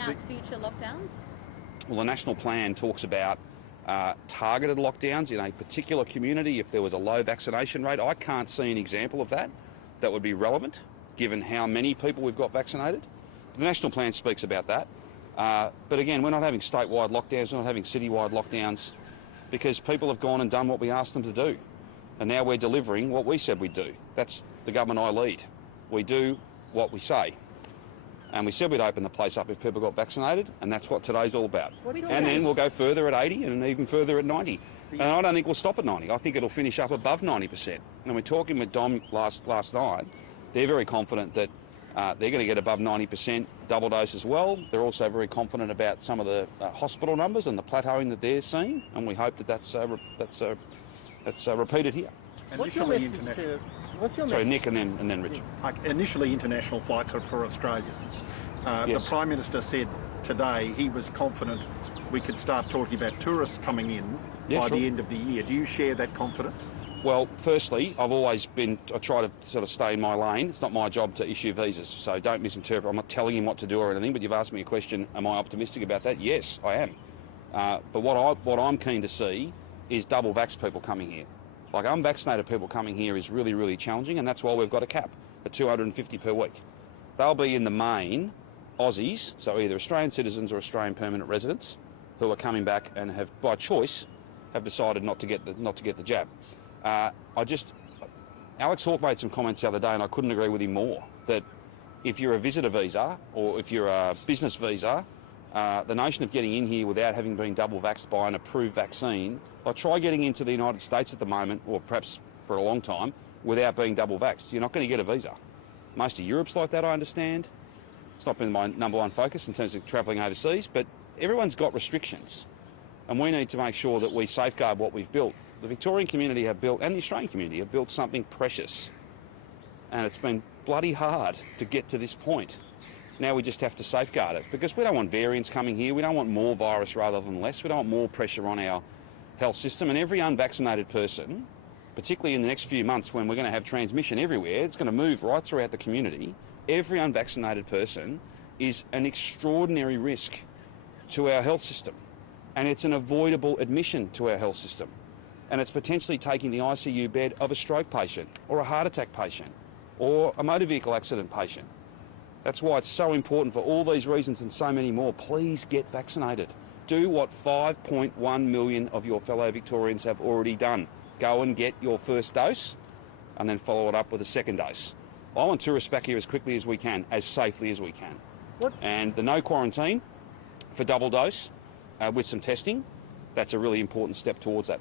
out future lockdowns? Well, the national plan talks about targeted lockdowns in a particular community if there was a low vaccination rate. I can't see an example of that would be relevant given how many people we've got vaccinated. The national plan speaks about that. But again, we're not having statewide lockdowns, we're not having citywide lockdowns because people have gone and done what we asked them to do. And now we're delivering what we said we'd do. That's the government I lead. We do what we say. And we said we'd open the place up if people got vaccinated, and that's what today's all about. And then we'll go further at 80 and even further at 90. And I don't think we'll stop at 90. I think it'll finish up above 90%. And we're talking with Dom last night. They're very confident that they're going to get above 90% double dose as well. They're also very confident about some of the hospital numbers and the plateauing that they're seeing, and we hope that that's repeated here. What's your message Sorry, Nick and then Richard. Initially, international flights are for Australians. Yes. The Prime Minister said today he was confident we could start talking about tourists coming in by the end of the year. Do you share that confidence? Well, firstly, I try to sort of stay in my lane. It's not my job to issue visas, so don't misinterpret. I'm not telling him what to do or anything, but you've asked me a question, am I optimistic about that? Yes, I am. But what I'm keen to see is double vax people coming here. Like unvaccinated people coming here is really, really challenging, and that's why we've got a cap at 250 per week. They'll be in the main Aussies, so either Australian citizens or Australian permanent residents, who are coming back and have, by choice, have decided not to get the jab. Alex Hawke made some comments the other day, and I couldn't agree with him more. That if you're a visitor visa or if you're a business visa, the notion of getting in here without having been double vaxxed by an approved vaccine. Try getting into the United States at the moment, or perhaps for a long time, without being double vaxxed. You're not going to get a visa. Most of Europe's like that, I understand. It's not been my number one focus in terms of travelling overseas, but everyone's got restrictions. And we need to make sure that we safeguard what we've built. The Victorian community have built, and the Australian community have built something precious. And it's been bloody hard to get to this point. Now we just have to safeguard it, because we don't want variants coming here. We don't want more virus rather than less. We don't want more pressure on our health system, and every unvaccinated person, particularly in the next few months when we're going to have transmission everywhere, it's going to move right throughout the community. Every unvaccinated person is an extraordinary risk to our health system, and it's an avoidable admission to our health system, and it's potentially taking the ICU bed of a stroke patient or a heart attack patient or a motor vehicle accident patient. That's why it's so important, for all these reasons and so many more. Please get vaccinated. Do what 5.1 million of your fellow Victorians have already done. Go and get your first dose and then follow it up with a second dose. I want tourists back here as quickly as we can, as safely as we can. And the no quarantine for double dose with some testing, that's a really important step towards that.